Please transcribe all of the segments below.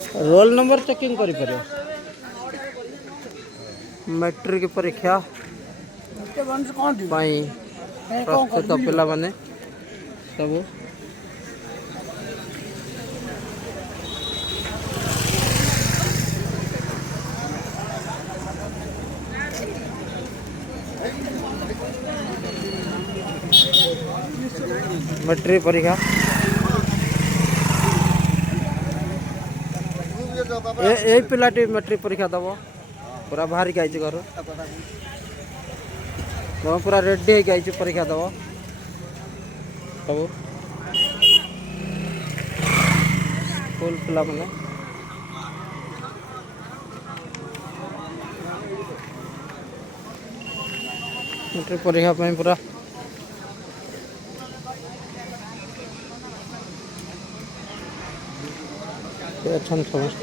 roll number checking करि परियो matric परीक्षा पाई प्रस्तुत पिला माने सब मैट्रिक परीक्षा ए पिलाटी मैट्रिक परीक्षा दब पूरा बाहर के आई घर तुम पूरा रेडी होगी आई परीक्षा दब सब स्कूल पिला माने मैट्रिक परीक्षा पूरा अच्छा समस्त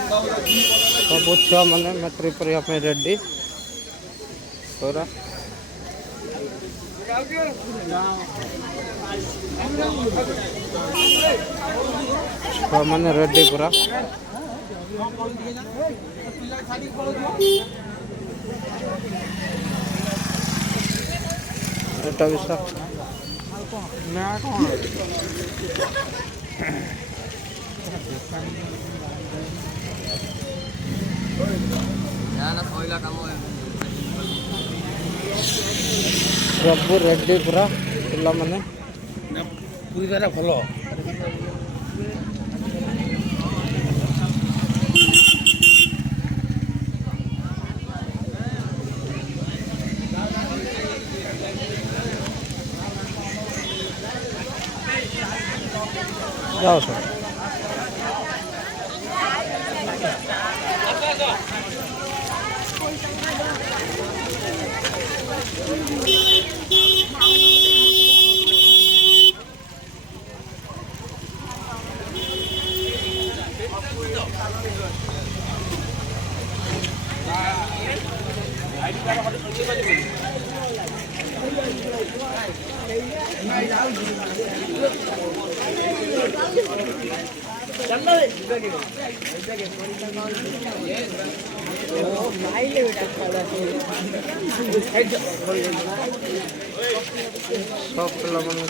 सब छुआ मैंने मैट्रिक परीक्षा रेडी पूरा छुआ मैंने रेडी पूरा एटा विषय ना कौन सब रेडी पूरा पिला माने पूरी तरह भलो जाओ सर सब पिला माने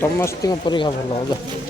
समस्त परीक्षा भल